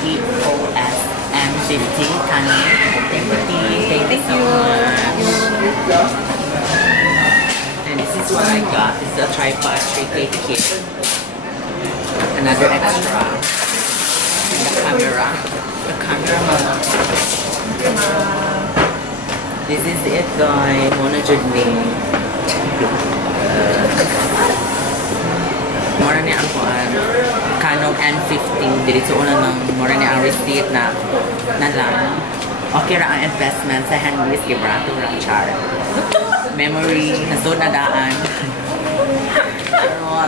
EOS M50 Kanye. Thank you so much. And this is what I got. This is a tripod 3K kit. Another extra. And the camera. The camera. This is it guys. 100 me. Mura niya ang Canon N15 dito una ng mura niya ang receipt na lang. Okay ra ang investment sa handless gibrato ra char. Memory na so nadaan. Pero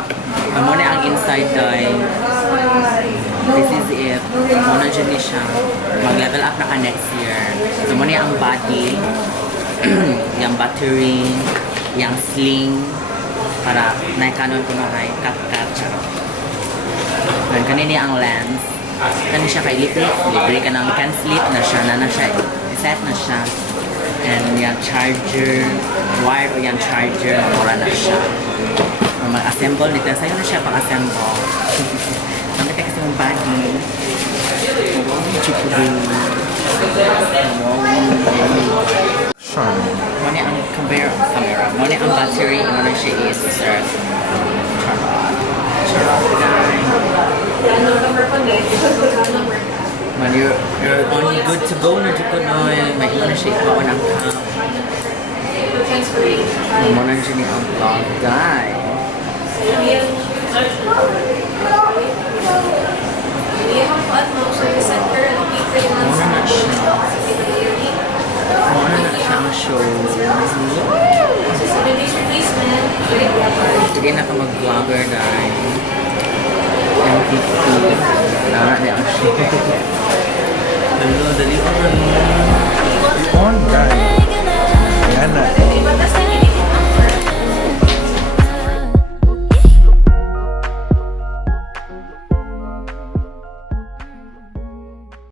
mura niya ang inside guys. This is it. Muna dyan niya siya. Mag-level up na ka next year. So muna niya ang body, yung battery, yung sling, para na-canon ko na ay cut-cut charot. Ngayon, kanina ang lens. Kanina siya kay libre ka ng can slip na siya, na siya, iset na siya. And yung charger, wire o yung charger, mura na siya. Mag-assemble nito. Sa'yo na siya pang-assemble. Sampai kasi yung body. Sure. Muna ang camera. Muna ang battery. Muna siya is charot. Charot guys. Man, you're only good to go na dito noy. May muna siya ikaw ng camp. Muna siya ni ang vlog guys. Muna na siya ang show. Sige na ka mag-vlogger dahil M50 Lara niya ang show. Dali on guys. Yan na.